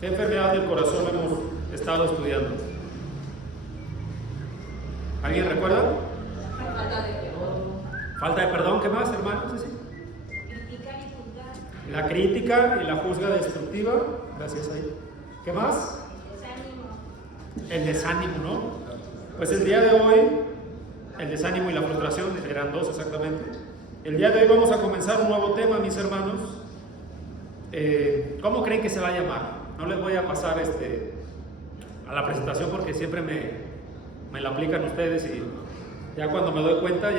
¿Qué enfermedad del corazón hemos estado estudiando? ¿Alguien recuerda? Falta de perdón. Falta de perdón, ¿qué más, hermanos? ¿Sí? Criticar y juzgar. La crítica y la juzga destructiva. Gracias ahí. ¿Qué más? Desánimo. El desánimo, ¿no? Pues el día de hoy, el desánimo y la frustración, eran dos exactamente. El día de hoy vamos a comenzar un nuevo tema, mis hermanos. ¿Cómo creen que se va a llamar? No les voy a pasar a la presentación porque siempre me la aplican ustedes y ya cuando me doy cuenta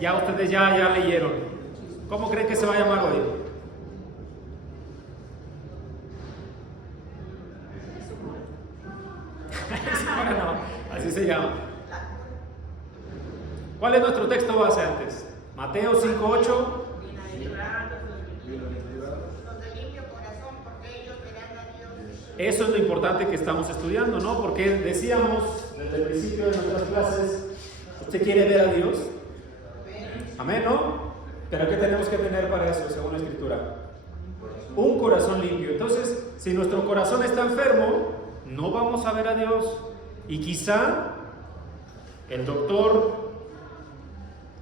ya ustedes ya leyeron. ¿Cómo creen que se va a llamar hoy? No, así se llama. ¿Cuál es nuestro texto base antes? Mateo 5:8. Eso es lo importante que estamos estudiando, ¿no? Porque decíamos desde el principio de nuestras clases, ¿usted quiere ver a Dios? Amén, ¿no? Pero ¿qué tenemos que tener para eso, según la Escritura? Un corazón limpio. Entonces, si nuestro corazón está enfermo, no vamos a ver a Dios. Y quizá el doctor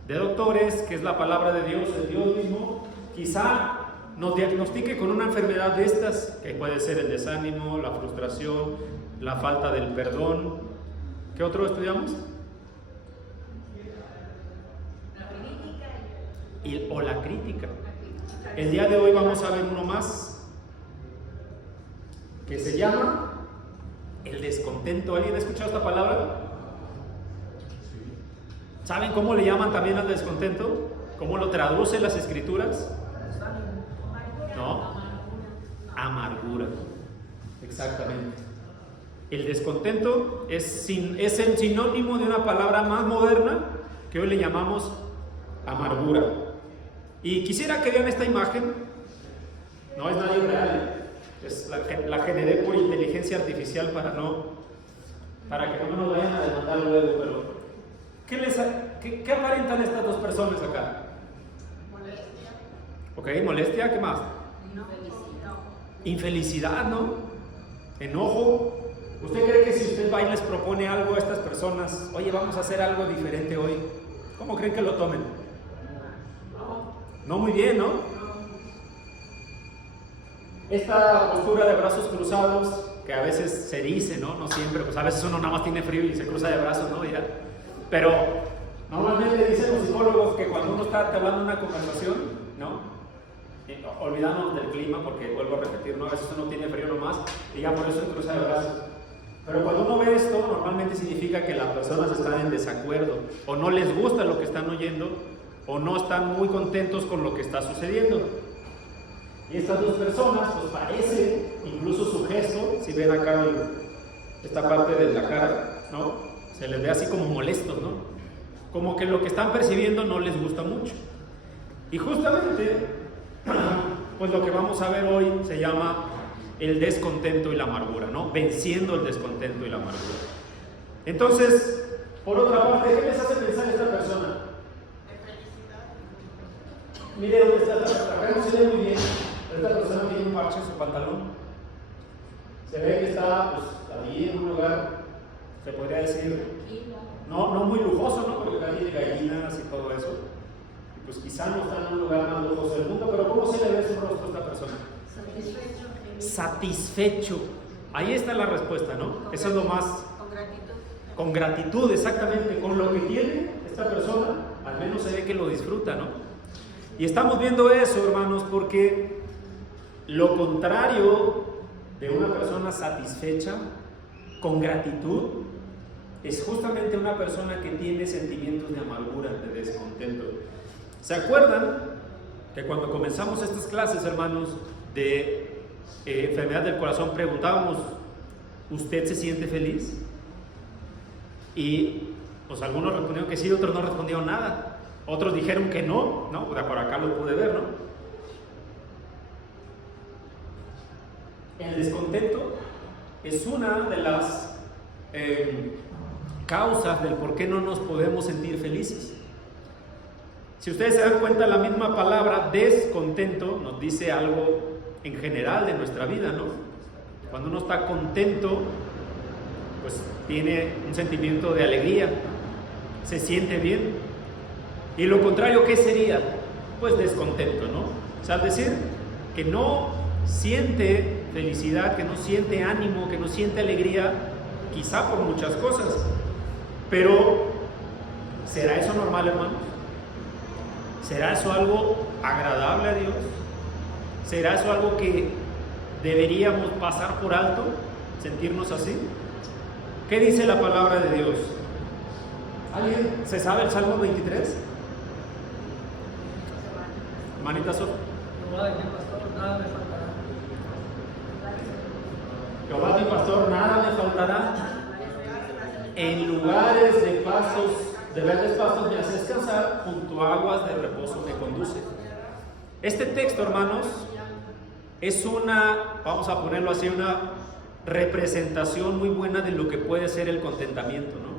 de doctores, que es la palabra de Dios, el Dios mismo, quizá nos diagnostique con una enfermedad de estas, que puede ser el desánimo, la frustración, la falta del perdón. ¿Qué otro estudiamos? O la crítica. El día de hoy vamos a ver uno más, que se llama el descontento. ¿Alguien ha escuchado esta palabra? ¿Saben cómo le llaman también al descontento? ¿Cómo lo traducen las Escrituras? No, amargura. Exactamente. El descontento es el sinónimo de una palabra más moderna que hoy le llamamos amargura. Y quisiera que vean esta imagen. No es nadie real, la generé por inteligencia artificial para que no nos vayan a demandar luego. Pero ¿qué aparentan estas dos personas acá? Molestia. Ok, molestia, ¿qué más? Infelicidad, ¿no? Enojo. ¿Usted cree que si usted va y les propone algo a estas personas, oye, vamos a hacer algo diferente hoy, cómo creen que lo tomen? No muy bien, ¿no? Esta postura de brazos cruzados, que a veces se dice, ¿no? No siempre, pues a veces uno nada más tiene frío y se cruza de brazos, ¿no? Ya. Pero normalmente dicen los psicólogos que cuando uno está hablando una conversación, ¿no? Olvidándonos del clima, porque vuelvo a repetir, ¿no? A veces uno tiene frío nomás y ya por eso se cruza de brazos. Pero cuando uno ve esto, normalmente significa que las personas están en desacuerdo, o no les gusta lo que están oyendo, o no están muy contentos con lo que está sucediendo. Y estas dos personas, pues parece, incluso su gesto, si ven acá esta parte de la cara, ¿no? Se les ve así como molestos, ¿no? Como que lo que están percibiendo no les gusta mucho. Y justamente, pues lo que vamos a ver hoy se llama el descontento y la amargura, ¿no? Venciendo el descontento y la amargura. Entonces, por otra parte, ¿qué les hace pensar esta persona? Mire dónde está, acá no se ve muy bien, pero esta persona tiene un parche en su pantalón. Se ve que está pues, allí en un lugar, se podría decir, no muy lujoso, ¿no? Porque acá tiene gallinas y todo eso. Y pues quizá no está en un lugar más lujoso del mundo, pero ¿cómo se le ve su rostro a esta persona? Satisfecho. Ahí está la respuesta, ¿no? Eso es lo más. Con gratitud. Con gratitud, exactamente. Con lo que tiene esta persona, al menos se ve que lo disfruta, ¿no? Y estamos viendo eso, hermanos, porque lo contrario de una persona satisfecha, con gratitud, es justamente una persona que tiene sentimientos de amargura, de descontento. ¿Se acuerdan que cuando comenzamos estas clases, hermanos, de enfermedad del corazón, preguntábamos, ¿usted se siente feliz? Y pues algunos respondieron que sí, otros no respondieron nada. Otros dijeron que no, ¿no? Por acá lo pude ver, ¿no? El descontento es una de las causas del por qué no nos podemos sentir felices. Si ustedes se dan cuenta, la misma palabra descontento nos dice algo en general de nuestra vida, ¿no? Cuando uno está contento, pues tiene un sentimiento de alegría, se siente bien. Y lo contrario, ¿qué sería? Pues descontento, ¿no? O sea, al decir que no siente felicidad, que no siente ánimo, que no siente alegría, quizá por muchas cosas. Pero, ¿será eso normal, hermanos? ¿Será eso algo agradable a Dios? ¿Será eso algo que deberíamos pasar por alto, sentirnos así? ¿Qué dice la palabra de Dios? ¿Alguien se sabe el Salmo 23? Hermanita Sofía. Jehová es mi pastor, nada me faltará. Jehová mi pastor, nada me faltará. En lugares de pastos, de verdes pastos me hace descansar, junto a aguas de reposo me conduce. Este texto, hermanos, es vamos a ponerlo así, una representación muy buena de lo que puede ser el contentamiento, ¿no?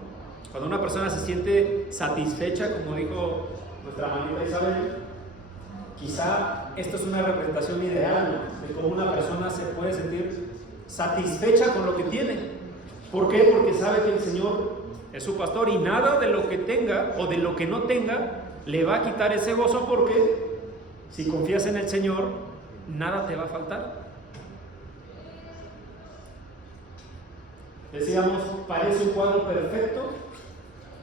Cuando una persona se siente satisfecha, como dijo nuestra hermanita Isabel, quizá esto es una representación ideal, ¿no?, de cómo una persona se puede sentir satisfecha con lo que tiene. ¿Por qué? Porque sabe que el Señor es su pastor y nada de lo que tenga o de lo que no tenga le va a quitar ese gozo, porque si confías en el Señor, nada te va a faltar. Decíamos, parece un cuadro perfecto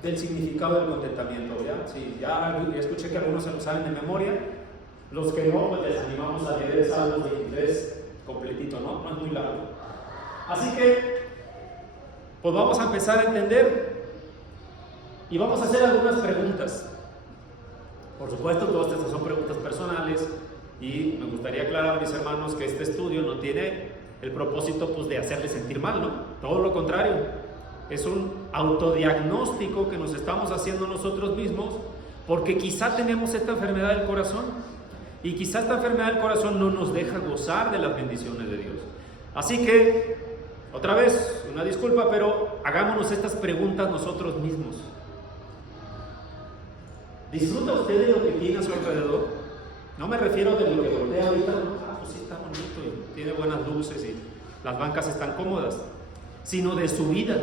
del significado del contentamiento, ¿ya? Sí, ya escuché que algunos se lo saben de memoria. Los que no, pues les animamos a leer el Salmo 23 completito, ¿no? No es muy largo. Así que, pues vamos a empezar a entender y vamos a hacer algunas preguntas. Por supuesto, todas estas son preguntas personales y me gustaría aclarar, mis hermanos, que este estudio no tiene el propósito, pues, de hacerles sentir mal, ¿no? Todo lo contrario, es un autodiagnóstico que nos estamos haciendo nosotros mismos, porque quizá tenemos esta enfermedad del corazón y quizá esta enfermedad del corazón no nos deja gozar de las bendiciones de Dios. Así que, otra vez, una disculpa, pero hagámonos estas preguntas nosotros mismos. ¿Disfruta usted de lo que tiene a su alrededor? No me refiero de lo que voltea ahorita, ¿no? Pues sí, está bonito y tiene buenas luces y las bancas están cómodas, sino de su vida.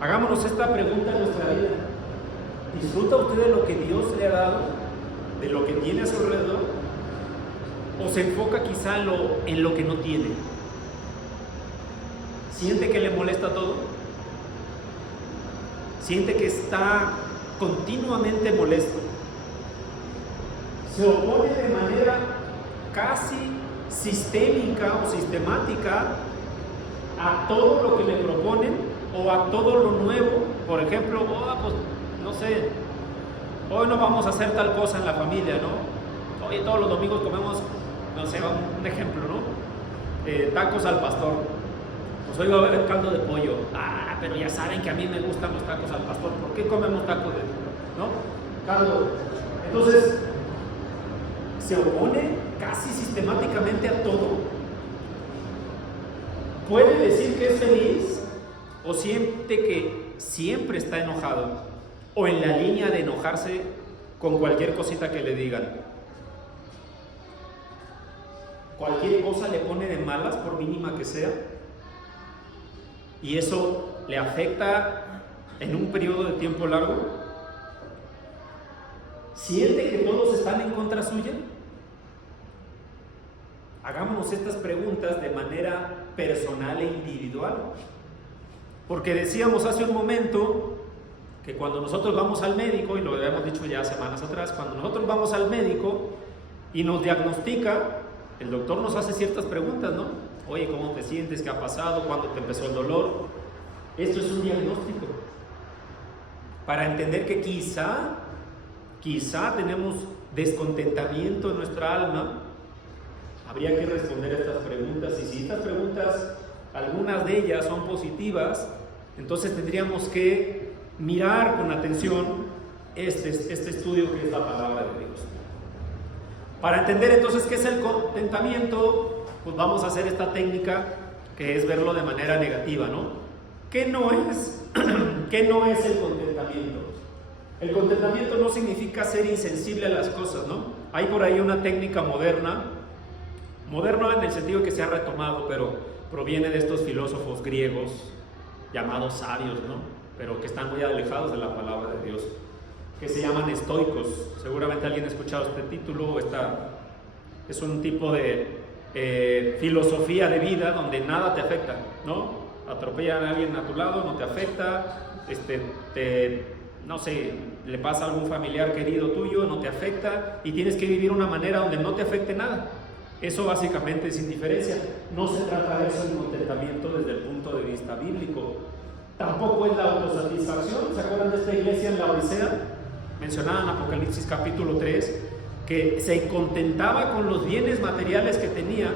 Hagámonos esta pregunta en nuestra vida. ¿Disfruta usted de lo que Dios le ha dado? ¿De lo que tiene a su alrededor? ¿O se enfoca quizá en lo que no tiene? ¿Siente que le molesta todo? ¿Siente que está continuamente molesto? ¿Se opone de manera casi sistémica o sistemática a todo lo que le proponen o a todo lo nuevo? Por ejemplo, pues no sé, hoy no vamos a hacer tal cosa en la familia, ¿no? Hoy todos los domingos comemos, no sé, un ejemplo, ¿no? Tacos al pastor. Pues hoy va a haber caldo de pollo. Pero ya saben que a mí me gustan los tacos al pastor. ¿Por qué comemos tacos de, no? Caldo. Entonces, se opone casi sistemáticamente a todo. Puede decir que es feliz o siente que siempre está enojado o en la línea de enojarse con cualquier cosita que le digan. Cualquier cosa le pone de malas, por mínima que sea, y eso le afecta en un periodo de tiempo largo. ¿Siente que todos están en contra suya? Hagámonos estas preguntas de manera personal e individual, porque decíamos hace un momento que cuando nosotros vamos al médico, y lo habíamos dicho ya semanas atrás, cuando nosotros vamos al médico y nos diagnostica, el doctor nos hace ciertas preguntas, ¿no? Oye, ¿cómo te sientes? ¿Qué ha pasado? ¿Cuándo te empezó el dolor? Esto es un diagnóstico para entender que quizá tenemos descontentamiento en nuestra alma. Habría que responder a estas preguntas, y si estas preguntas, algunas de ellas son positivas, entonces tendríamos que mirar con atención este estudio que es la palabra de Dios. Para entender entonces qué es el contentamiento, pues vamos a hacer esta técnica que es verlo de manera negativa, ¿no? ¿Qué no es el contentamiento? El contentamiento no significa ser insensible a las cosas, ¿no? Hay por ahí una técnica moderna Moderno en el sentido que se ha retomado, pero proviene de estos filósofos griegos llamados sabios, ¿no? Pero que están muy alejados de la palabra de Dios, que se llaman estoicos. Seguramente alguien ha escuchado este título. Es un tipo de filosofía de vida donde nada te afecta, ¿no? Atropellan a alguien a tu lado, no te afecta, no sé, le pasa a algún familiar querido tuyo, no te afecta, y tienes que vivir una manera donde no te afecte nada. Eso básicamente es indiferencia. No se trata de eso el contentamiento desde el punto de vista bíblico. Tampoco es la autosatisfacción. ¿Se acuerdan de esta iglesia en la Odisea? Mencionada en Apocalipsis capítulo 3, que se contentaba con los bienes materiales que tenía,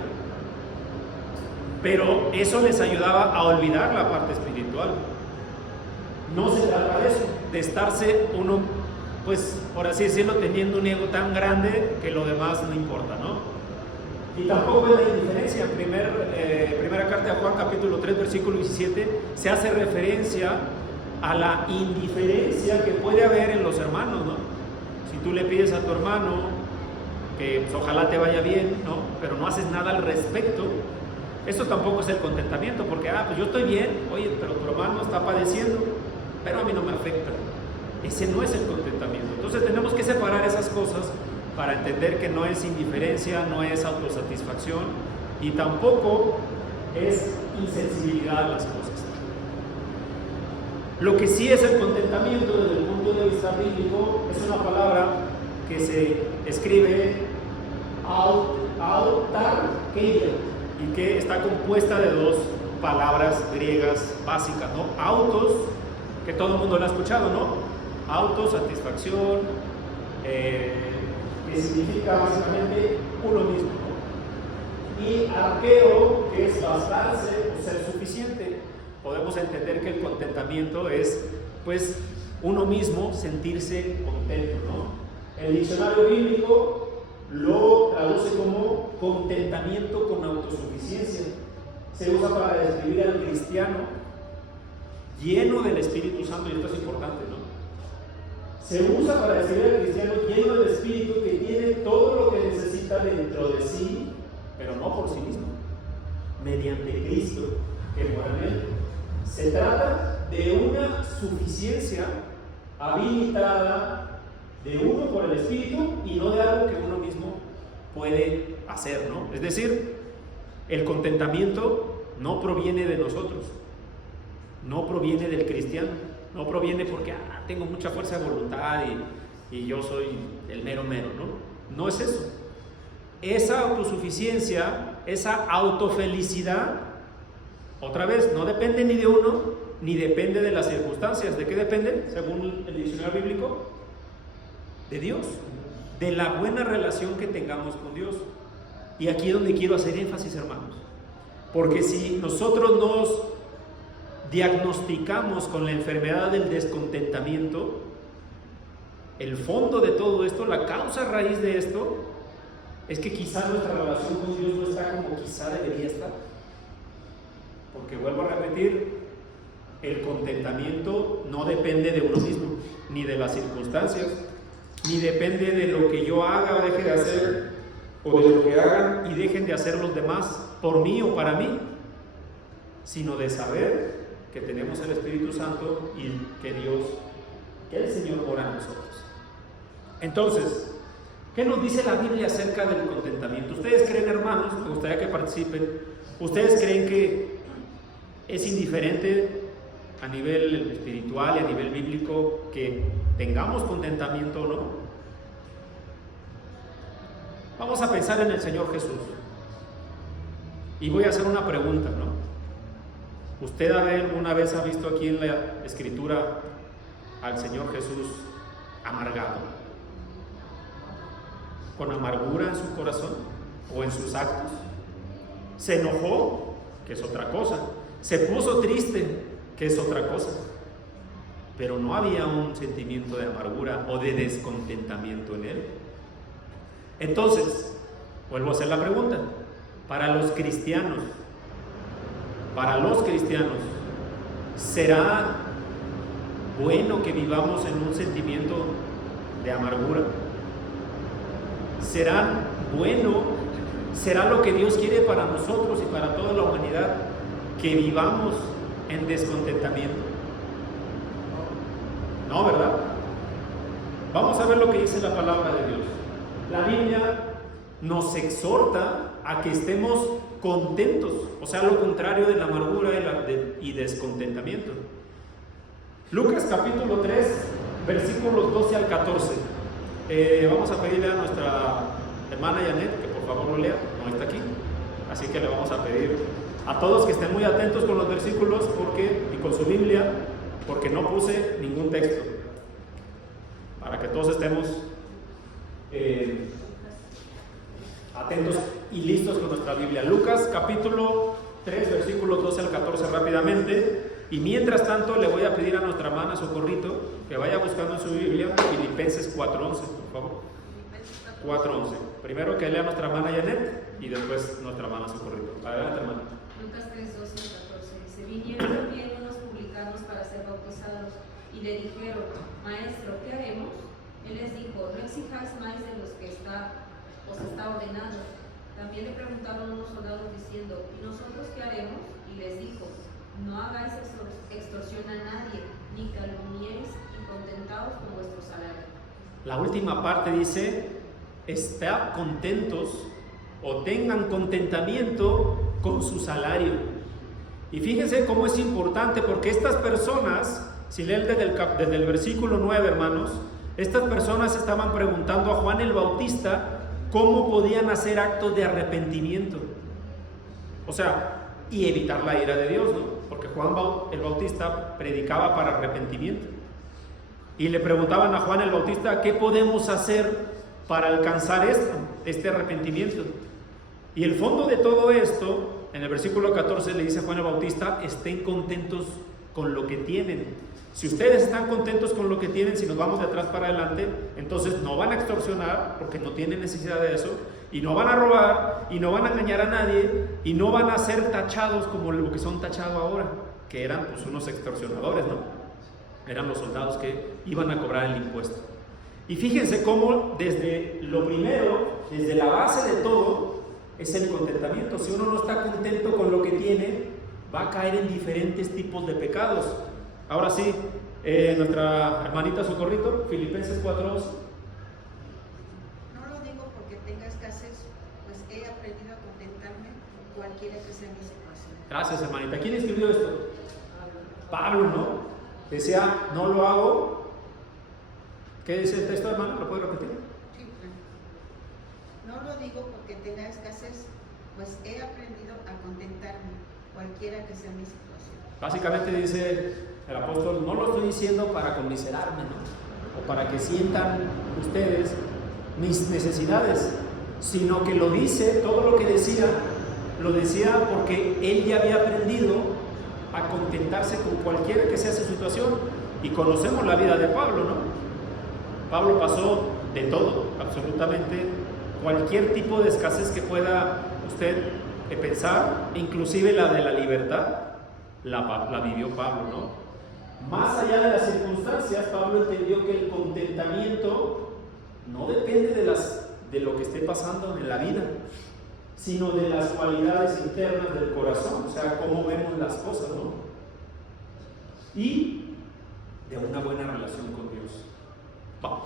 pero eso les ayudaba a olvidar la parte espiritual. No se trata de eso, de estarse uno, pues por así decirlo, teniendo un ego tan grande que lo demás no importa, ¿no? Y tampoco es la indiferencia. Primera carta de Juan capítulo 3 versículo 17 se hace referencia a la indiferencia que puede haber en los hermanos, ¿no? Si tú le pides a tu hermano que pues, ojalá te vaya bien, ¿no? Pero no haces nada al respecto, eso tampoco es el contentamiento, porque pues yo estoy bien, oye, pero tu hermano está padeciendo, pero a mí no me afecta. Ese no es el contentamiento. Entonces tenemos que separar esas cosas para entender que no es indiferencia, no es autosatisfacción y tampoco es insensibilidad a las cosas. Lo que sí es el contentamiento desde el punto de vista bíblico es una palabra que se escribe autarkeia y que está compuesta de dos palabras griegas básicas, ¿no? Autos, que todo el mundo lo ha escuchado, ¿no? Autosatisfacción, que significa básicamente uno mismo, ¿no? Y arqueo, que es bastarse o ser suficiente. Podemos entender que el contentamiento es, pues, uno mismo sentirse contento, ¿no? El diccionario bíblico lo traduce como contentamiento con autosuficiencia. Se usa para describir al cristiano lleno del Espíritu Santo, y esto es importante, ¿no? Se usa para describir al cristiano lleno del Espíritu, que tiene todo lo que necesita dentro de sí, pero no por sí mismo, mediante Cristo que mora en él. Se trata de una suficiencia habilitada de uno por el Espíritu y no de algo que uno mismo puede hacer, ¿no? Es decir, el contentamiento no proviene de nosotros, no proviene del cristiano, no proviene porque tengo mucha fuerza de voluntad y yo soy el mero mero, ¿no? No es eso. Esa autosuficiencia, esa autofelicidad, otra vez, no depende ni de uno, ni depende de las circunstancias. ¿De qué depende? Según el diccionario bíblico, de Dios, de la buena relación que tengamos con Dios. Y aquí es donde quiero hacer énfasis, hermanos, porque si nosotros nos diagnosticamos con la enfermedad del descontentamiento, el fondo de todo esto, la causa raíz de esto, es que quizá nuestra relación con Dios no está como quizá debería estar. Porque vuelvo a repetir, el contentamiento no depende de uno mismo, ni de las circunstancias, ni depende de lo que yo haga o deje de hacer, o de lo que hagan y dejen de hacer los demás por mí o para mí, sino de saber que tenemos el Espíritu Santo y que el Señor mora en nosotros. Entonces, ¿qué nos dice la Biblia acerca del contentamiento? ¿Ustedes creen, hermanos? Me gustaría que participen. ¿Ustedes creen que es indiferente a nivel espiritual y a nivel bíblico que tengamos contentamiento o no? Vamos a pensar en el Señor Jesús. Y voy a hacer una pregunta, ¿no? ¿Usted alguna vez ha visto aquí en la Escritura al Señor Jesús amargado? ¿Con amargura en su corazón o en sus actos? ¿Se enojó? Que es otra cosa. ¿Se puso triste? Que es otra cosa. Pero no había un sentimiento de amargura o de descontentamiento en él. Entonces, vuelvo a hacer la pregunta. Para los cristianos, ¿será bueno que vivamos en un sentimiento de amargura? ¿Será bueno ¿Será lo que Dios quiere para nosotros y para toda la humanidad? Que vivamos en descontentamiento. No, ¿verdad? Vamos a ver lo que dice la palabra de Dios. La Biblia nos exhorta a que estemos contentos, o sea, lo contrario de la amargura y descontentamiento. Lucas capítulo 3, versículos 12 al 14. Vamos a pedirle a nuestra hermana Janet que por favor lo lea, no está aquí, así que le vamos a pedir a todos que estén muy atentos con los versículos y con su Biblia, porque no puse ningún texto, para que todos estemos atentos y listos con nuestra Biblia. Lucas capítulo 3, versículos 12 al 14 rápidamente. Y mientras tanto le voy a pedir a nuestra hermana Socorrito que vaya buscando en su Biblia Filipenses 4:11, por favor. 4:11. Primero que lea nuestra hermana Janet y después nuestra hermana Socorrito. Adelante, hermana. Lucas 3, 12 y 14 dice: vinieron también unos publicanos para ser bautizados y le dijeron: Maestro, ¿qué haremos? Él les dijo: no exijáis más de los que os está ordenando. También le preguntaron unos soldados diciendo: ¿y nosotros qué haremos? Y les dijo: no hagáis extorsión a nadie, ni calumniéis, y contentaos con vuestro salario. La última parte dice: estad contentos o tengan contentamiento con su salario. Y fíjense cómo es importante, porque estas personas, si leen desde el versículo 9, hermanos, estas personas estaban preguntando a Juan el Bautista cómo podían hacer actos de arrepentimiento. O sea, y evitar la ira de Dios, ¿no? Porque Juan el Bautista predicaba para arrepentimiento. Y le preguntaban a Juan el Bautista: ¿qué podemos hacer para alcanzar este arrepentimiento? Y el fondo de todo esto, en el versículo 14 le dice a Juan el Bautista: estén contentos con lo que tienen. Si ustedes están contentos con lo que tienen, si nos vamos de atrás para adelante, entonces no van a extorsionar, porque no tienen necesidad de eso, y no van a robar, y no van a engañar a nadie, y no van a ser tachados como lo que son tachados ahora, que eran pues unos extorsionadores, ¿no? Eran los soldados que iban a cobrar el impuesto. Y fíjense cómo desde lo primero, desde la base de todo, es el contentamiento. Si uno no está contento con lo que tiene, va a caer en diferentes tipos de pecados. Ahora sí, nuestra hermanita Socorrito, Filipenses 4:2. No lo digo porque tenga escasez, pues he aprendido a contentarme cualquiera que sea mi situación. Gracias, hermanita. ¿Quién escribió esto? Pablo, ¿no? Decía: no lo hago. ¿Qué dice el texto, hermano? ¿Lo puede repetir? Sí, no lo digo porque tenga escasez, pues he aprendido a contentarme cualquiera que sea mi situación. Básicamente dice el apóstol: no lo estoy diciendo para conmiserarme, ¿no? O para que sientan ustedes mis necesidades, sino que lo dice, todo lo que decía, lo decía porque él ya había aprendido a contentarse con cualquiera que sea su situación. Y conocemos la vida de Pablo, ¿no? Pablo pasó de todo, absolutamente cualquier tipo de escasez que pueda usted pensar, inclusive la de la libertad, la vivió Pablo, ¿no? Más allá de las circunstancias, Pablo entendió que el contentamiento no depende de lo que esté pasando en la vida, sino de las cualidades internas del corazón, o sea, cómo vemos las cosas, ¿no? Y de una buena relación con Dios.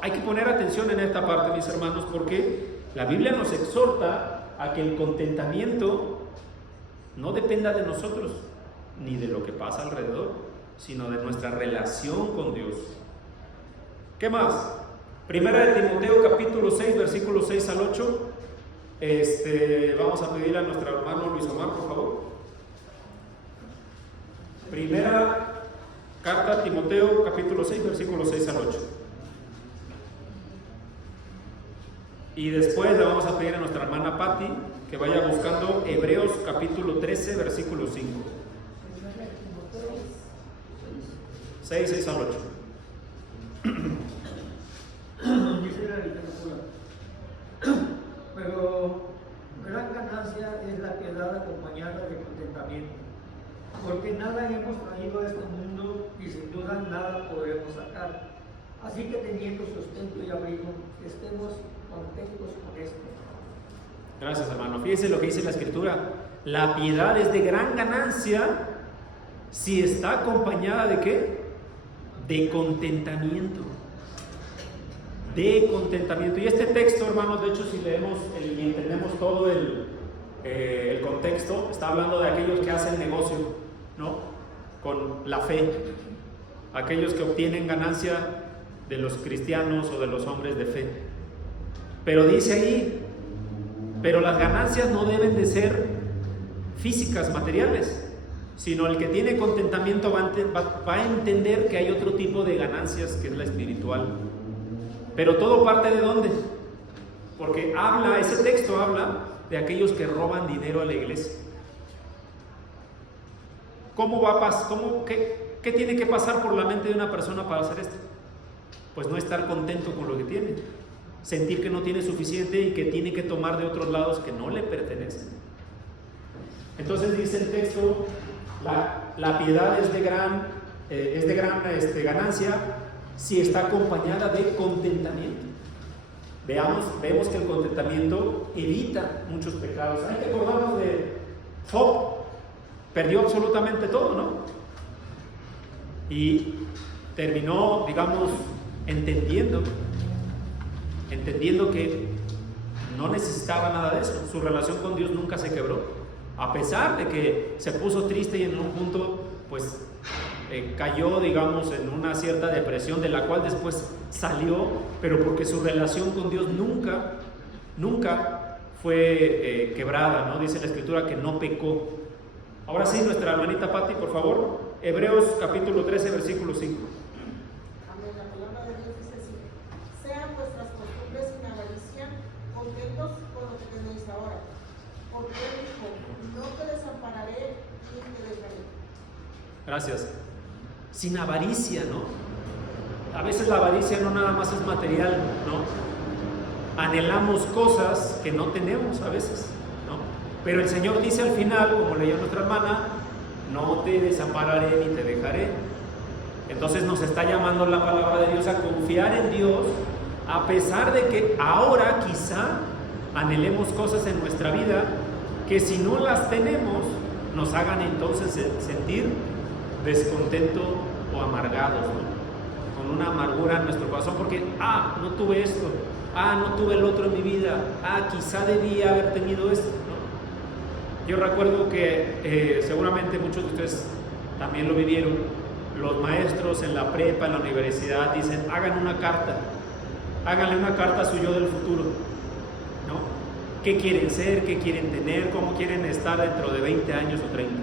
Hay que poner atención en esta parte, mis hermanos, porque la Biblia nos exhorta a que el contentamiento no dependa de nosotros, ni de lo que pasa alrededor, sino de nuestra relación con Dios. ¿Qué más? Primera de Timoteo capítulo 6, versículos 6 al 8. Vamos a pedirle a nuestro hermano Luis Omar, por favor. Primera carta a Timoteo capítulo 6, versículos 6 al 8. Y después le vamos a pedir a nuestra hermana Patti que vaya buscando Hebreos capítulo 13, versículo 5. 6 al 8. Dice la literatura: pero gran ganancia es la piedad acompañada de contentamiento, porque nada hemos traído a este mundo y sin duda nada podremos sacar. Así que teniendo sustento y abrigo, estemos contentos con esto. Gracias, hermano. Fíjense lo que dice la Escritura. La piedad es de gran ganancia si está acompañada ¿de qué? De contentamiento. De contentamiento. Y este texto, hermanos, de hecho, si leemos y entendemos todo el contexto, está hablando de aquellos que hacen negocio, ¿no? Con la fe. Aquellos que obtienen ganancia de los cristianos o de los hombres de fe. Pero dice ahí, pero las ganancias no deben de ser físicas, materiales, sino el que tiene contentamiento va a entender que hay otro tipo de ganancias que es la espiritual. Pero todo parte ¿de dónde? Porque ese texto habla de aquellos que roban dinero a la iglesia. ¿Qué tiene que pasar por la mente de una persona para hacer esto? Pues no estar contento con lo que tiene, sentir que no tiene suficiente y que tiene que tomar de otros lados que no le pertenecen. Entonces dice el texto, la piedad es de gran ganancia si está acompañada de contentamiento. Vemos que el contentamiento evita muchos pecados. Hay que acordarnos de Job, perdió absolutamente todo, ¿no? Y terminó, digamos, entendiendo que no necesitaba nada de eso. Su relación con Dios nunca se quebró, a pesar de que se puso triste y en un punto pues cayó, digamos, en una cierta depresión de la cual después salió, pero porque su relación con Dios nunca fue quebrada, ¿no? Dice la Escritura que no pecó. Ahora sí, nuestra hermanita Patti, por favor, Hebreos capítulo 13, versículo 5. Amén. La palabra de Dios dice así: sean vuestras costumbres sin avaricia, contentos con lo que tenéis ahora. Porque Él dijo: no te desampararé ni te dejaré. Gracias. Sin avaricia, ¿no? A veces la avaricia no nada más es material, ¿no? Anhelamos cosas que no tenemos a veces, ¿no? Pero el Señor dice al final, como leyó nuestra hermana, no te desampararé ni te dejaré. Entonces nos está llamando la palabra de Dios a confiar en Dios, a pesar de que ahora quizá anhelemos cosas en nuestra vida que si no las tenemos nos hagan entonces sentir descontento o amargados, ¿no? Con una amargura en nuestro corazón porque no tuve esto, no tuve el otro en mi vida, quizá debía haber tenido esto, ¿no? Yo recuerdo que seguramente muchos de ustedes también lo vivieron. Los maestros en la prepa, en la universidad dicen: háganle una carta a su yo del futuro, ¿no? ¿Qué quieren ser? ¿Qué quieren tener? ¿Cómo quieren estar dentro de 20 años o 30?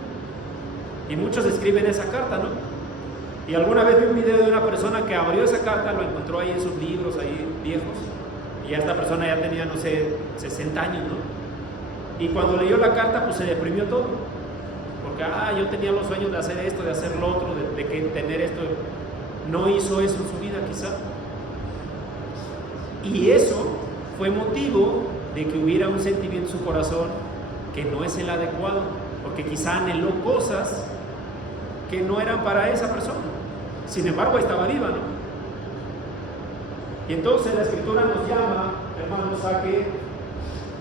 Y muchos escriben esa carta, ¿no? Y alguna vez vi un video de una persona que abrió esa carta, lo encontró ahí en sus libros, ahí viejos, y ya esta persona ya tenía, no sé, 60 años, ¿no? Y cuando leyó la carta, pues se deprimió todo, porque yo tenía los sueños de hacer esto, de hacer lo otro, de tener esto. No hizo eso en su vida quizá, y eso fue motivo de que hubiera un sentimiento en su corazón que no es el adecuado, porque quizá anheló cosas que no eran para esa persona. Sin embargo, estaba viva, ¿no? Y entonces la Escritura nos llama, hermanos, a que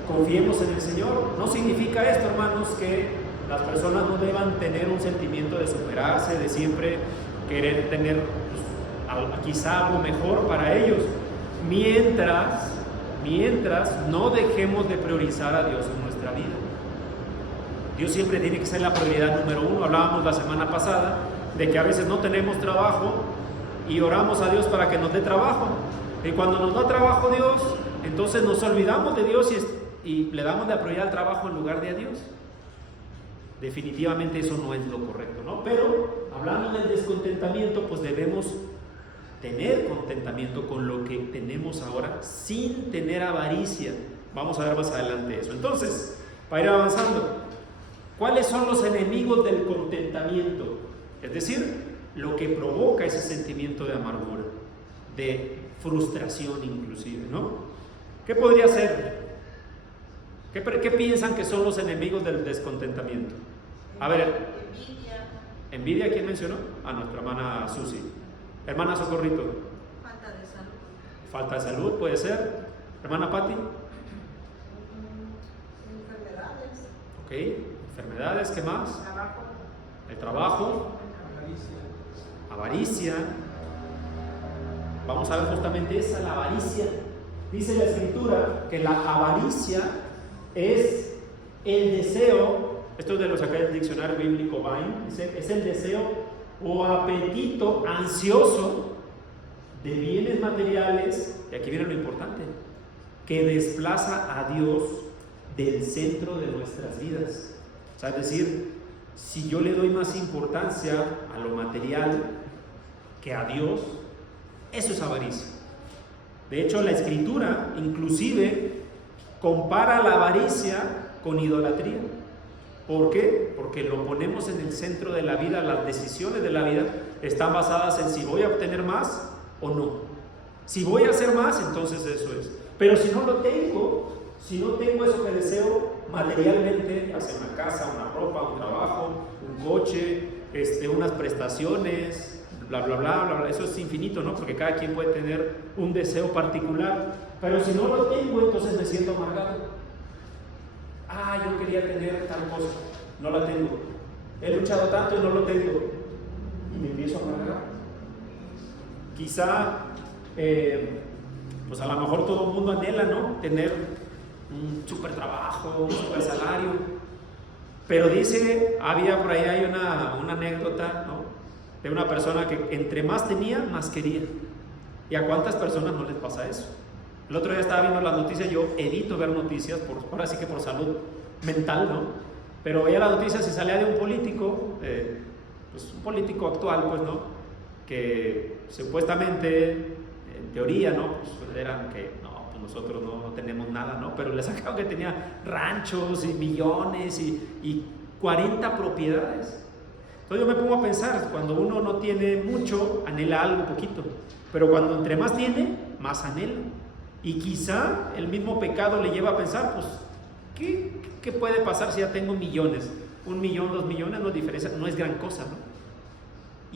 confiemos en el Señor. No significa esto, hermanos, que las personas no deban tener un sentimiento de superarse, de siempre querer tener quizá algo mejor para ellos, mientras no dejemos de priorizar a Dios en nuestra vida. Dios siempre tiene que ser la prioridad número uno. Hablábamos la semana pasada de que a veces no tenemos trabajo y oramos a Dios para que nos dé trabajo. Y cuando nos da trabajo Dios, entonces nos olvidamos de Dios y le damos la prioridad al trabajo en lugar de a Dios. Definitivamente eso no es lo correcto, ¿no? Pero hablando del descontentamiento, pues debemos tener contentamiento con lo que tenemos ahora sin tener avaricia. Vamos a ver más adelante eso. Entonces, para ir avanzando, ¿cuáles son los enemigos del contentamiento? Es decir, lo que provoca ese sentimiento de amargura, de frustración inclusive, ¿no? ¿Qué podría ser? ¿Qué piensan que son los enemigos del descontentamiento? A ver, ¿envidia quién mencionó? Nuestra hermana Susi. Hermana Socorrito. Falta de salud. Falta de salud puede ser. Hermana Patti. ¿Ok? Enfermedades, ¿qué más? Trabajo. El trabajo, avaricia. Vamos a ver justamente esa, la avaricia. Dice la Escritura que la avaricia es el deseo, esto es de lo saqué del diccionario bíblico Vine, dice, es el deseo o apetito ansioso de bienes materiales, y aquí viene lo importante, que desplaza a Dios del centro de nuestras vidas. O sea, es decir, si yo le doy más importancia a lo material que a Dios, eso es avaricia. De hecho, la Escritura inclusive compara la avaricia con idolatría. ¿Por qué? Porque lo ponemos en el centro de la vida. Las decisiones de la vida están basadas en si voy a obtener más o no. Si voy a hacer más, entonces eso es. Pero si no lo tengo, si no tengo eso que deseo materialmente, ya sea una casa, una ropa, un trabajo, un coche, unas prestaciones, bla, bla, bla, bla, bla, eso es infinito, ¿no? Porque cada quien puede tener un deseo particular. Pero si no lo tengo, entonces me siento amargado. Yo quería tener tal cosa, no la tengo. He luchado tanto y no lo tengo. Y me empiezo a amargar. Quizá, pues a lo mejor todo el mundo anhela, ¿no? Tener un súper trabajo, un súper salario. Pero dice, por ahí hay una anécdota, ¿no? De una persona que entre más tenía, más quería. ¿Y a cuántas personas no les pasa eso? El otro día estaba viendo las noticias, yo evito ver noticias, ahora sí que por salud mental, ¿no? Pero veía las noticias y salía de un político, pues un político actual, pues, ¿no? Que supuestamente, en teoría, ¿no? Pues eran que, no, pues nosotros no tenemos nada, ¿no? Pero le sacaron que tenía ranchos y millones y 40 propiedades. Entonces yo me pongo a pensar, cuando uno no tiene mucho, anhela algo poquito, pero cuando entre más tiene, más anhela. Y quizá el mismo pecado le lleva a pensar, pues, ¿qué puede pasar si ya tengo millones? 1 millón, 2 millones, no es diferencia, no es gran cosa, ¿no?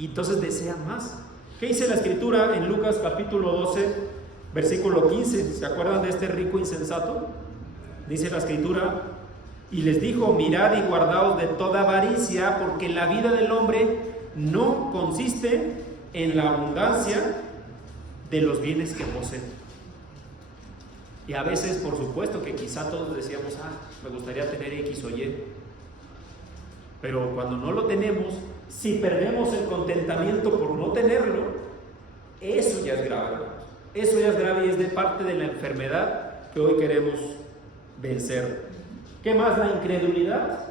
Y entonces desea más. ¿Qué dice la Escritura en Lucas capítulo 12, versículo 15? ¿Se acuerdan de este rico insensato? Dice la Escritura, y les dijo, mirad y guardaos de toda avaricia, porque la vida del hombre no consiste en la abundancia de los bienes que posee. Y a veces, por supuesto, que quizá todos decíamos, me gustaría tener X o Y. Pero cuando no lo tenemos, si perdemos el contentamiento por no tenerlo, eso ya es grave. Eso ya es grave y es de parte de la enfermedad que hoy queremos vencer. ¿Qué más? La incredulidad.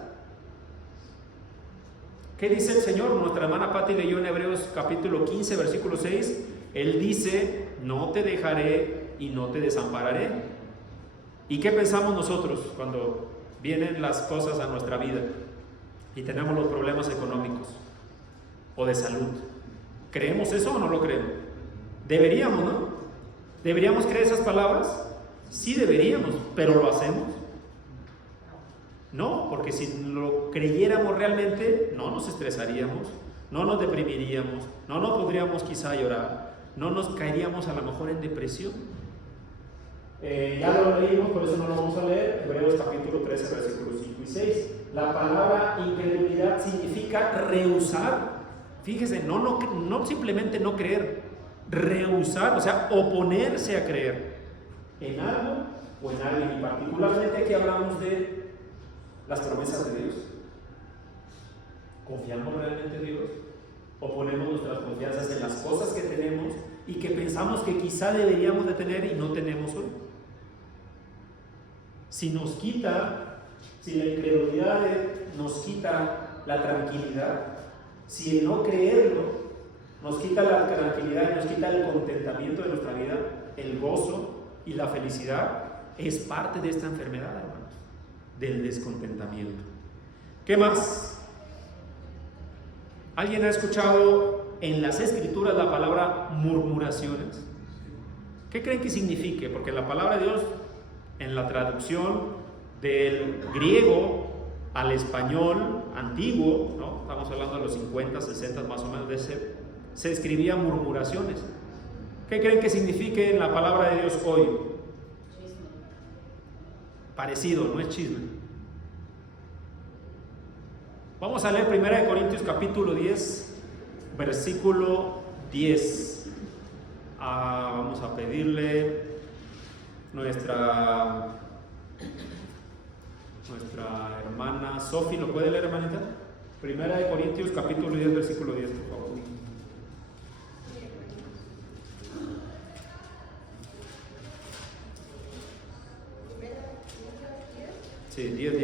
¿Qué dice el Señor? Nuestra hermana Pati leyó en Hebreos capítulo 15, versículo 6. Él dice, no te dejaré y no te desampararé. ¿Y qué pensamos nosotros cuando vienen las cosas a nuestra vida y tenemos los problemas económicos o de salud? ¿Creemos eso o no lo creemos? Deberíamos, ¿no? ¿Deberíamos creer esas palabras? Sí deberíamos, pero ¿lo hacemos? No, porque si lo creyéramos realmente, no nos estresaríamos, no nos deprimiríamos, no nos podríamos quizá llorar, no nos caeríamos a lo mejor en depresión. Ya lo leímos, por eso no lo vamos a leer. Hebreos capítulo 13, versículos 5 y 6. La palabra incredulidad significa rehusar. Fíjese, no simplemente no creer, rehusar, o sea, oponerse a creer en algo o en alguien. Y particularmente aquí hablamos de las promesas de Dios. ¿Confiamos realmente en Dios? ¿O ponemos nuestras confianzas en las cosas que tenemos y que pensamos que quizá deberíamos de tener y no tenemos hoy? Si la incredulidad nos quita la tranquilidad, si el no creerlo nos quita la tranquilidad y nos quita el contentamiento de nuestra vida, el gozo y la felicidad, es parte de esta enfermedad, hermanos, del descontentamiento. ¿Qué más? ¿Alguien ha escuchado en las Escrituras la palabra murmuraciones? ¿Qué creen que signifique? Porque la palabra de Dios, en la traducción del griego al español antiguo, ¿no? Estamos hablando de los 50, 60 más o menos, se escribía murmuraciones. ¿Qué creen que signifique en la palabra de Dios hoy? Parecido, no es chisme. Vamos a leer 1 Corintios capítulo 10, versículo 10. Vamos a pedirle nuestra hermana Sofi, ¿lo puede leer, hermanita? 1 Corintios capítulo 10, versículo 10, por favor. Sí, 10.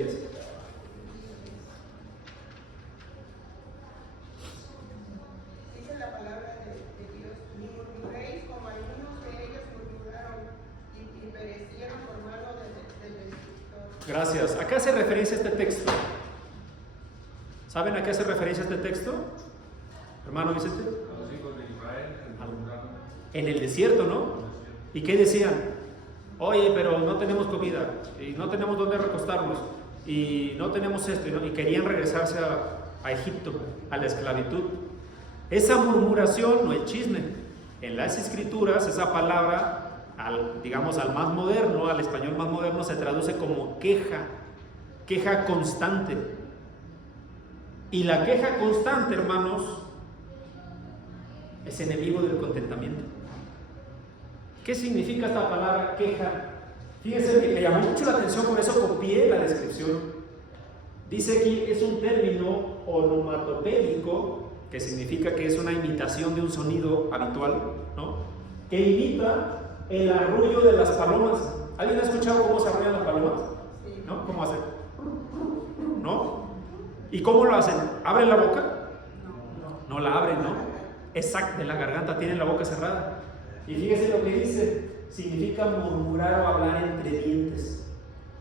Dice la palabra de Dios: ni murmuréis como algunos de ellos murmuraron y perecieron por mano del destructor. Gracias. ¿A qué hace referencia este texto? ¿Saben a qué hace referencia este texto? Hermano Vicente. A los hijos de Israel En el desierto, ¿no? ¿Y qué decían? Oye, pero no tenemos comida, y no tenemos dónde recostarnos, y no tenemos esto, y querían regresarse a Egipto, a la esclavitud. Esa murmuración no es chisme. En las escrituras, esa palabra, digamos al más moderno, al español más moderno, se traduce como queja constante. Y la queja constante, hermanos, es enemigo del contentamiento. ¿Qué significa esta palabra queja? Fíjense que me llamó mucho la atención, por eso copié la descripción. Dice aquí, es un término onomatopédico, que significa que es una imitación de un sonido habitual, ¿no? Que imita el arrullo de las palomas. ¿Alguien ha escuchado cómo se arrullan las palomas? ¿No? ¿Cómo hacen? ¿No? ¿Y cómo lo hacen? ¿Abren la boca? No la abren, ¿no? Exacto, de la garganta, tienen la boca cerrada. Y fíjese lo que dice, significa murmurar o hablar entre dientes,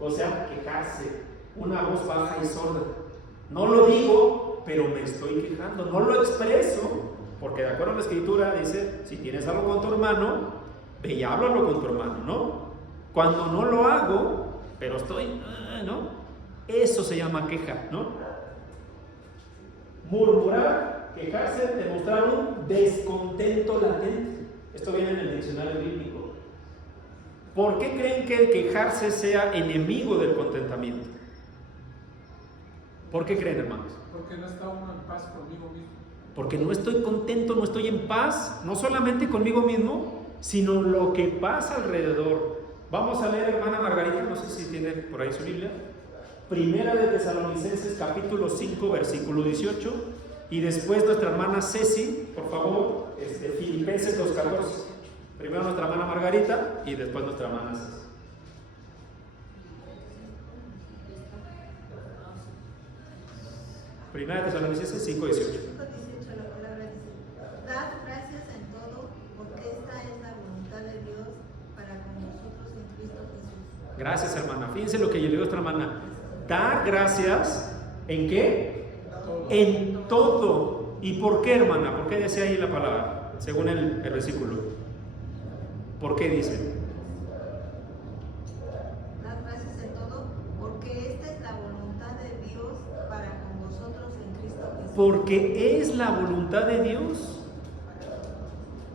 o sea, quejarse, una voz baja y sorda. No lo digo, pero me estoy quejando, no lo expreso, porque de acuerdo a la escritura dice, si tienes algo con tu hermano, ve y háblalo con tu hermano, ¿no? Cuando no lo hago, pero estoy, ¿no? Eso se llama queja, ¿no? Murmurar, quejarse, demostrar un descontento latente. Esto viene en el diccionario bíblico. ¿Por qué creen que el quejarse sea enemigo del contentamiento? ¿Por qué creen, hermanos? Porque no está uno en paz conmigo mismo. Porque no estoy contento, no estoy en paz, no solamente conmigo mismo, sino lo que pasa alrededor. Vamos a leer, hermana Margarita, no sé si tiene por ahí su Biblia. Primera de Tesalonicenses capítulo 5, versículo 18. Y después nuestra hermana Ceci, por favor, Filipenses 2:14. Primero nuestra hermana Margarita y después nuestra hermana Ceci. Primera de Tesalonicenses 5:18. 5:18 la palabra dice: dad gracias en todo, porque esta es la voluntad de Dios para con nosotros en Cristo Jesús. Gracias, hermana. Fíjense lo que yo le digo a nuestra hermana. Dar gracias, ¿en qué? En todo. ¿Y por qué, hermana? ¿Por qué dice ahí la palabra? Según el versículo. ¿Por qué dice? Dad gracias en todo, porque esta es la voluntad de Dios para con vosotros en Cristo Jesús. Porque es la voluntad de Dios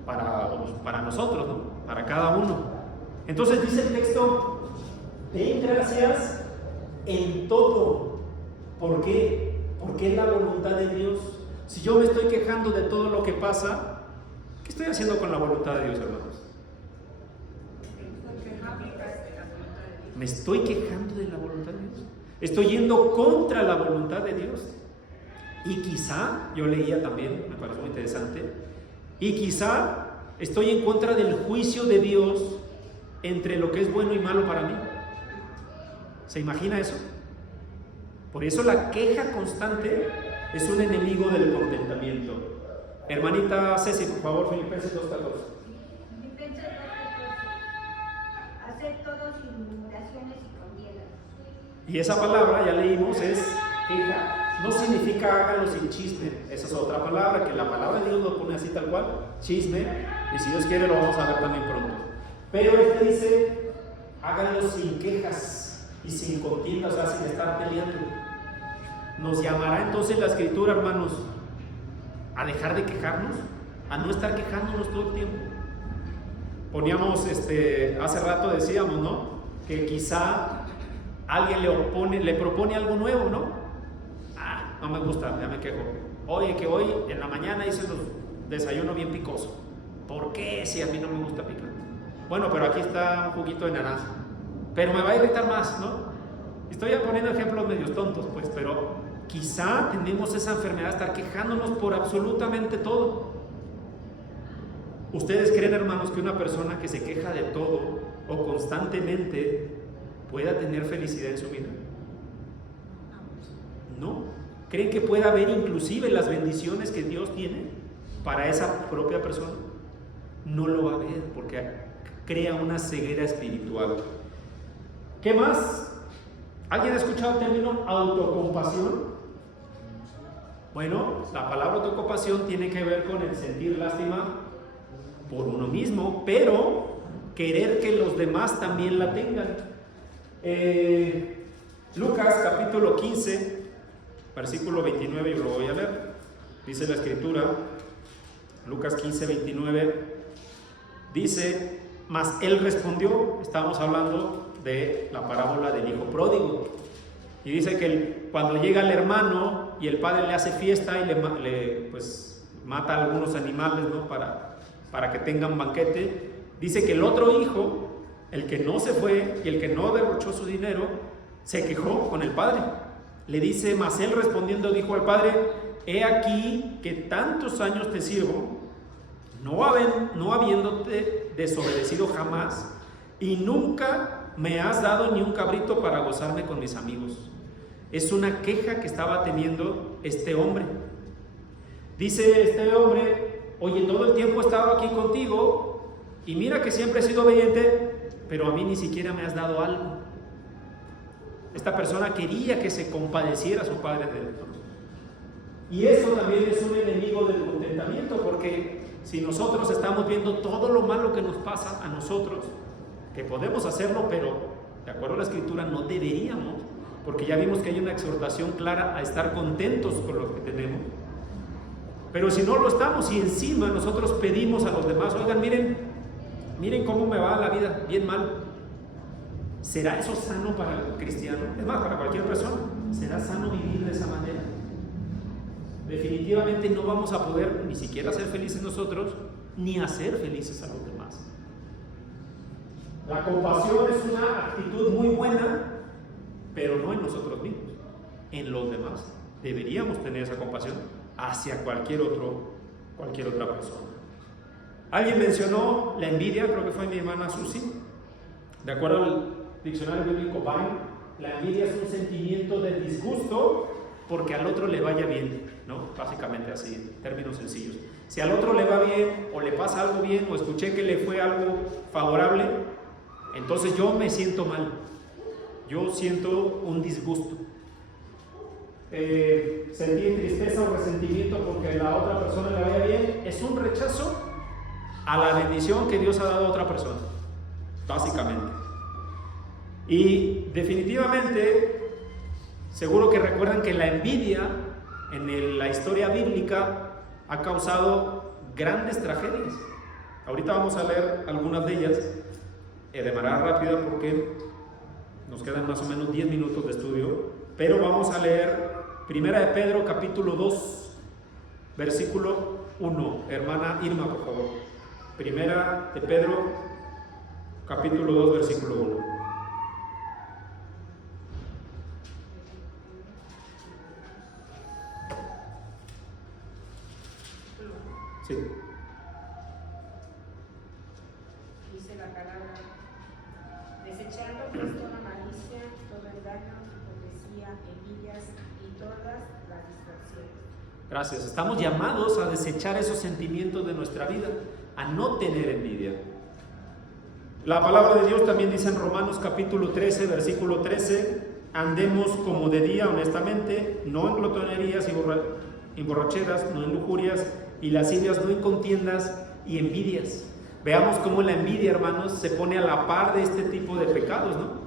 para nosotros, ¿no? Para cada uno. Entonces dice el texto, den gracias en todo. ¿Por qué? Porque es la voluntad de Dios. Si yo me estoy quejando de todo lo que pasa, ¿qué estoy haciendo con la voluntad de Dios, hermanos? Me estoy quejando de la voluntad de Dios. Estoy yendo contra la voluntad de Dios. Y quizá, yo leía también, me pareció muy interesante, y quizá estoy en contra del juicio de Dios entre lo que es bueno y malo para mí. ¿Se imagina eso? Por eso la queja constante es un enemigo del contentamiento. Hermanita Ceci, por favor, Filipenses 2:14. Filipenses 2:14. Haced todo sin murmuraciones y contiendas. Y esa palabra, ya leímos, es queja. No significa háganlo sin chisme. Esa es otra palabra, que la palabra de Dios lo pone así tal cual, chisme. Y si Dios quiere lo vamos a ver también pronto. Pero este dice, háganlo sin quejas y sin contiendas, o sea, sin estar peleando. Nos llamará entonces la escritura, hermanos, a dejar de quejarnos, a no estar quejándonos todo el tiempo. Poníamos, hace rato decíamos, ¿no? Que quizá alguien le propone algo nuevo, ¿no? no me gusta, ya me quejo. Oye, que hoy en la mañana hice los desayuno bien picoso. ¿Por qué si a mí no me gusta picante? Bueno, pero aquí está un juguito de naranja. Pero me va a irritar más, ¿no? Estoy poniendo ejemplos medios tontos, pues, pero quizá tenemos esa enfermedad de estar quejándonos por absolutamente todo. ¿Ustedes creen, hermanos, que una persona que se queja de todo o constantemente pueda tener felicidad en su vida? ¿No? ¿Creen que pueda haber inclusive las bendiciones que Dios tiene para esa propia persona? No lo va a ver porque crea una ceguera espiritual. ¿Qué más? ¿Alguien ha escuchado el término autocompasión? Bueno, la palabra autocompasión tiene que ver con el sentir lástima por uno mismo, pero querer que los demás también la tengan. Lucas capítulo 15, versículo 29, yo lo voy a leer. Dice la escritura, Lucas 15, 29, dice: mas él respondió, estábamos hablando de la parábola del hijo pródigo, y dice que cuando llega el hermano y el padre le hace fiesta y le mata a algunos animales, ¿no? para que tengan banquete, dice que el otro hijo, el que no se fue y el que no derrochó su dinero, se quejó con el padre. Le dice: mas él respondiendo dijo al padre: he aquí que tantos años te sirvo, no habiéndote desobedecido jamás, y nunca me has dado ni un cabrito para gozarme con mis amigos. Es una queja que estaba teniendo este hombre. Dice este hombre: oye, todo el tiempo he estado aquí contigo y mira que siempre he sido obediente, pero a mí ni siquiera me has dado algo. Esta persona quería que se compadeciera a su padre de él. Y eso también es un enemigo del contentamiento, porque si nosotros estamos viendo todo lo malo que nos pasa a nosotros, que podemos hacerlo, pero de acuerdo a la escritura no deberíamos, porque ya vimos que hay una exhortación clara a estar contentos con lo que tenemos. Pero si no lo estamos y encima nosotros pedimos a los demás: oigan, miren cómo me va la vida, bien mal. ¿Será eso sano para el cristiano? Es más, para cualquier persona. ¿Será sano vivir de esa manera? Definitivamente no vamos a poder ni siquiera ser felices nosotros, ni hacer felices a los demás. La compasión es una actitud muy buena, pero no en nosotros mismos, en los demás. Deberíamos tener esa compasión hacia cualquier otra persona. Alguien mencionó la envidia, creo que fue mi hermana Susi. De acuerdo al diccionario bíblico Vine, la envidia es un sentimiento de disgusto porque al otro le vaya bien, ¿no? Básicamente así, en términos sencillos. Si al otro le va bien, o le pasa algo bien, o escuché que le fue algo favorable, entonces yo me siento mal. Yo siento un disgusto. Sentir tristeza o resentimiento porque a la otra persona le vaya bien es un rechazo a la bendición que Dios ha dado a otra persona, básicamente. Y definitivamente, seguro que recuerdan que la envidia en la historia bíblica ha causado grandes tragedias. Ahorita vamos a leer algunas de ellas de manera rápida porque nos quedan más o menos 10 minutos de estudio, pero vamos a leer Primera de Pedro capítulo 2 versículo 1. Hermana Irma, por favor. Primera de Pedro capítulo 2 versículo 1. Sí. Dice la palabra: desechando pues toda malicia, todo engaño, hipocresía, envidias y todas las distracciones. Gracias. Estamos llamados a desechar esos sentimientos de nuestra vida, a no tener envidia. La palabra de Dios también dice en Romanos capítulo 13, versículo 13: andemos como de día honestamente, no en glotonerías y borracheras, no en lujurias y lascivias, no en contiendas y envidias. Veamos cómo la envidia, hermanos, se pone a la par de este tipo de pecados, ¿no?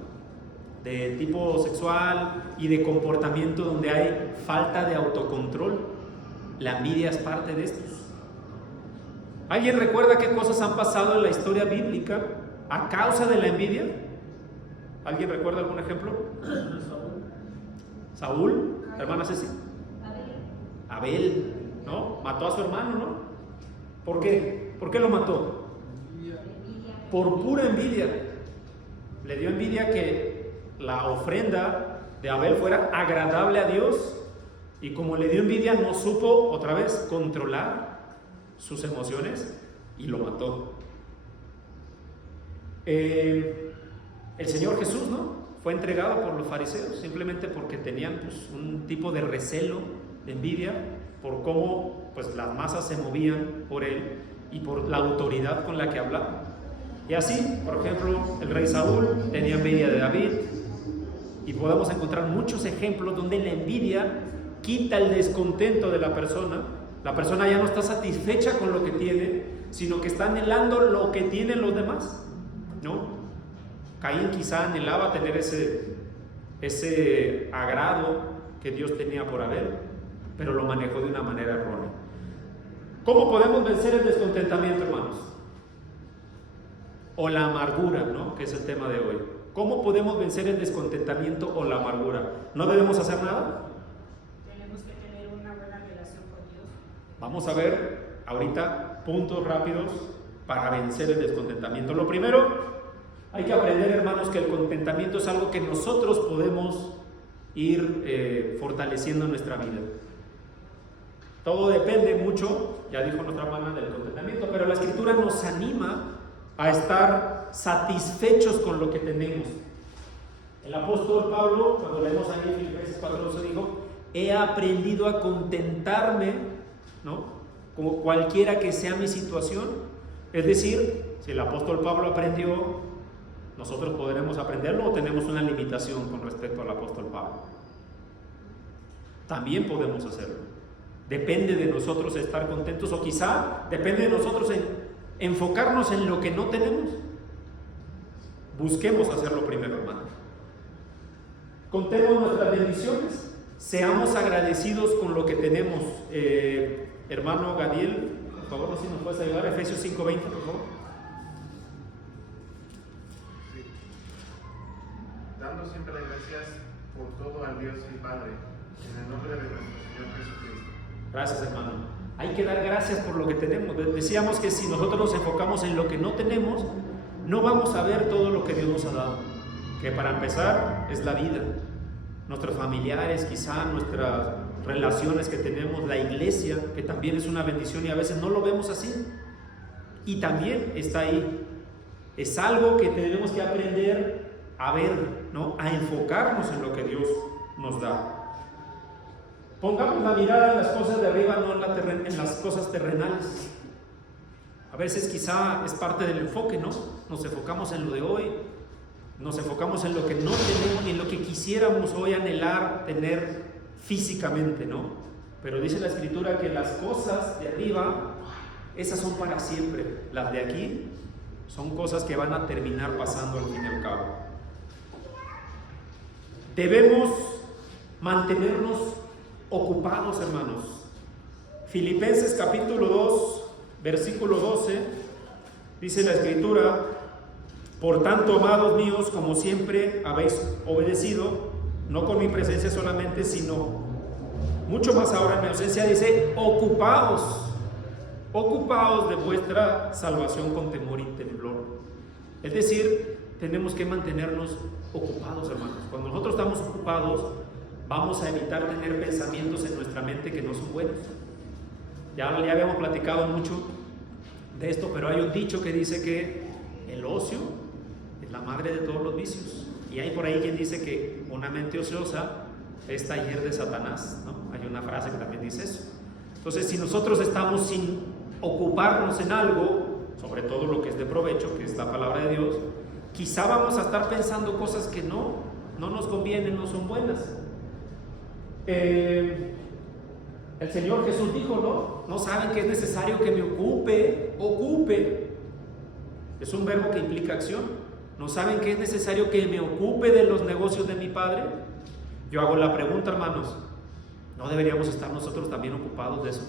De tipo sexual y de comportamiento donde hay falta de autocontrol. La envidia es parte de estos. ¿Alguien recuerda qué cosas han pasado en la historia bíblica a causa de la envidia? ¿Alguien recuerda algún ejemplo? Saúl, hermana Ceci. Abel, ¿no? Mató a su hermano, ¿no? ¿Por qué? ¿Por qué lo mató? Por pura envidia. Le dio envidia que la ofrenda de Abel fuera agradable a Dios, y como le dio envidia no supo otra vez controlar sus emociones y lo mató. El Señor Jesús, ¿no? Fue entregado por los fariseos simplemente porque tenían pues, un tipo de recelo, de envidia por cómo pues, las masas se movían por él y por la autoridad con la que hablaba. Y así, por ejemplo, el rey Saúl tenía envidia de David, y podemos encontrar muchos ejemplos donde la envidia quita el descontento de la persona. La persona ya no está satisfecha con lo que tiene, sino que está anhelando lo que tienen los demás, ¿no? Caín quizá anhelaba tener ese agrado que Dios tenía por Abel, pero lo manejó de una manera errónea. ¿Cómo podemos vencer el descontentamiento, hermanos? O la amargura, ¿no? Que es el tema de hoy. ¿Cómo podemos vencer el descontentamiento o la amargura? ¿No debemos hacer nada? Tenemos que tener una buena relación con Dios. Vamos a ver ahorita puntos rápidos para vencer el descontentamiento. Lo primero, hay que aprender, hermanos, que el contentamiento es algo que nosotros podemos ir fortaleciendo en nuestra vida. Todo depende mucho, ya dijo nuestra hermana, del contentamiento, pero la Escritura nos anima a estar satisfechos con lo que tenemos. El apóstol Pablo, cuando leemos ahí en Filipenses 4:12, dijo: he aprendido a contentarme, ¿no? Como cualquiera que sea mi situación. Es decir, si el apóstol Pablo aprendió, nosotros podremos aprenderlo, o tenemos una limitación con respecto al apóstol Pablo. También podemos hacerlo. Depende de nosotros estar contentos, o quizá depende de nosotros enfocarnos en lo que no tenemos. Busquemos hacerlo primero, hermano. Contemos nuestras bendiciones, seamos agradecidos con lo que tenemos. Hermano Gadiel, por favor, no sé si nos puedes ayudar. Efesios 5:20, por favor. Sí. Dando siempre las gracias por todo al Dios y Padre, en el nombre de nuestro Señor Jesucristo. Gracias, hermano. Hay que dar gracias por lo que tenemos. Decíamos que si nosotros nos enfocamos en lo que no tenemos, no vamos a ver todo lo que Dios nos ha dado. Que para empezar es la vida, nuestros familiares, quizá nuestras relaciones que tenemos, la iglesia, que también es una bendición y a veces no lo vemos así. Y también está ahí. Es algo que tenemos que aprender a ver, ¿no? A enfocarnos en lo que Dios nos da. Pongamos la mirada en las cosas de arriba, no en las cosas terrenales. A veces quizá es parte del enfoque, ¿no? Nos enfocamos en lo de hoy, nos enfocamos en lo que no tenemos y en lo que quisiéramos hoy anhelar tener físicamente, ¿no? Pero dice la Escritura que las cosas de arriba, esas son para siempre. Las de aquí son cosas que van a terminar pasando al fin y al cabo. Debemos mantenernos ocupados, hermanos. Filipenses capítulo 2, versículo 12, dice la Escritura: por tanto, amados míos, como siempre habéis obedecido, no con mi presencia solamente, sino mucho más ahora en mi ausencia, dice: ocupados de vuestra salvación con temor y temblor. Es decir, tenemos que mantenernos ocupados, hermanos. Cuando nosotros estamos ocupados, vamos a evitar tener pensamientos en nuestra mente que no son buenos. Ya habíamos platicado mucho de esto, pero hay un dicho que dice que el ocio es la madre de todos los vicios. Y hay por ahí quien dice que una mente ociosa es taller de Satanás, ¿no? Hay una frase que también dice eso. Entonces, si nosotros estamos sin ocuparnos en algo, sobre todo lo que es de provecho, que es la palabra de Dios, quizá vamos a estar pensando cosas que no nos convienen, no son buenas. El Señor Jesús dijo, ¿no saben que es necesario que me ocupe? Es un verbo que implica acción. ¿No saben que es necesario que me ocupe de los negocios de mi Padre? Yo hago la pregunta, hermanos, ¿no deberíamos estar nosotros también ocupados de eso?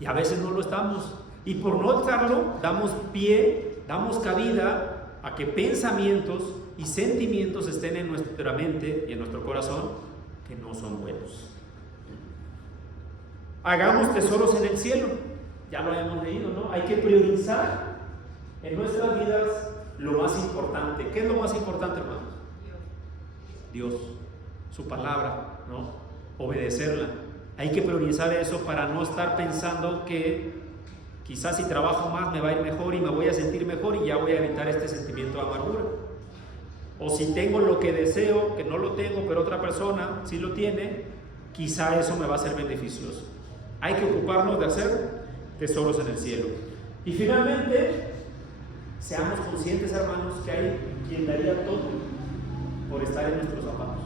Y a veces no lo estamos. Y por no estarlo, damos cabida a que pensamientos y sentimientos estén en nuestra mente y en nuestro corazón que no son buenos. hagamos tesoros en el cielo. Ya lo habíamos leído, ¿no? Hay que priorizar en nuestras vidas lo más importante. ¿Qué es lo más importante, hermanos? Dios, su palabra, ¿no? Obedecerla. Hay que priorizar eso para no estar pensando que quizás si trabajo más me va a ir mejor y me voy a sentir mejor y ya voy a evitar este sentimiento de amargura. O si tengo lo que deseo, que no lo tengo, pero otra persona sí lo tiene, quizá eso me va a ser beneficioso. Hay que ocuparnos de hacer tesoros en el cielo. Y finalmente, seamos conscientes, hermanos, que hay quien daría todo por estar en nuestros zapatos.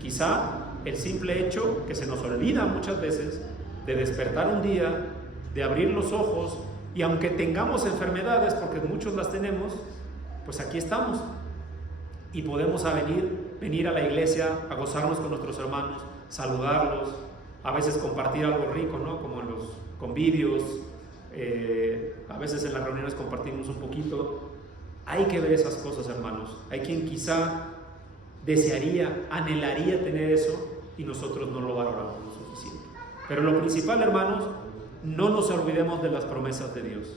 Quizá el simple hecho que se nos olvida muchas veces de despertar un día, de abrir los ojos, y aunque tengamos enfermedades, porque muchos las tenemos, pues aquí estamos y podemos venir a la iglesia a gozarnos con nuestros hermanos, saludarlos, a veces compartir algo rico, ¿no? Como en los convivios, a veces en las reuniones compartimos un poquito. Hay que ver esas cosas, hermanos. Hay quien quizá desearía, anhelaría tener eso y nosotros no lo valoramos lo suficiente. Pero lo principal, hermanos, no nos olvidemos de las promesas de Dios.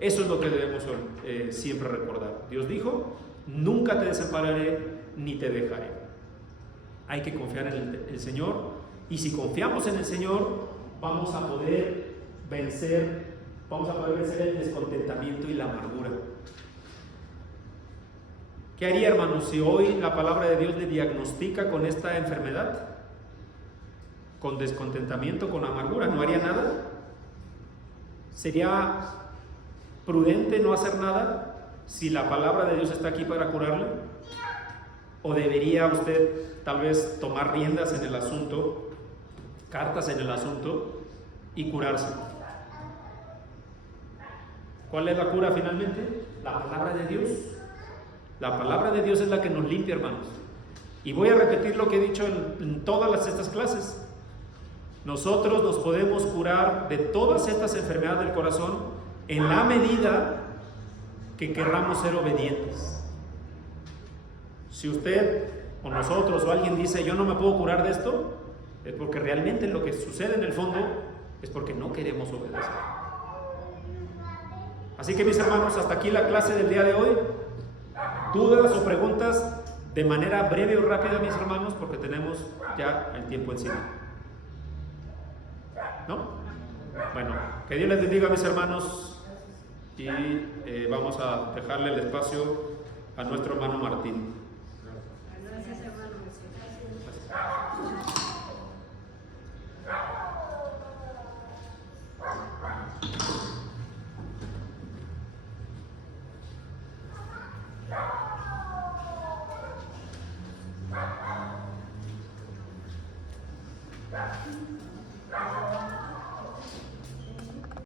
Eso es lo que debemos siempre recordar. Dios dijo: nunca te desampararé ni te dejaré. Hay que confiar en el Señor, y si confiamos en el Señor vamos a poder vencer el descontentamiento y la amargura. ¿Qué haría, hermanos, si hoy la palabra de Dios le diagnostica con esta enfermedad? Con descontentamiento, con amargura, ¿no haría nada? ¿Sería prudente no hacer nada si la palabra de Dios está aquí para curarle? ¿O debería usted tal vez tomar riendas en el asunto, cartas en el asunto y curarse? ¿Cuál es la cura finalmente? La palabra de Dios. La palabra de Dios es la que nos limpia, hermanos. Y voy a repetir lo que he dicho en todas estas clases. Nosotros nos podemos curar de todas estas enfermedades del corazón en la medida que querramos ser obedientes. Si usted o nosotros o alguien dice: yo no me puedo curar de esto, es porque realmente lo que sucede en el fondo es porque no queremos obedecer. Así que, mis hermanos, hasta aquí la clase del día de hoy. Dudas o preguntas de manera breve o rápida, mis hermanos, porque tenemos ya el tiempo encima. ¿No? Bueno, que Dios les bendiga, mis hermanos, y vamos a dejarle el espacio a nuestro hermano Martín. Gracias, hermano. Gracias.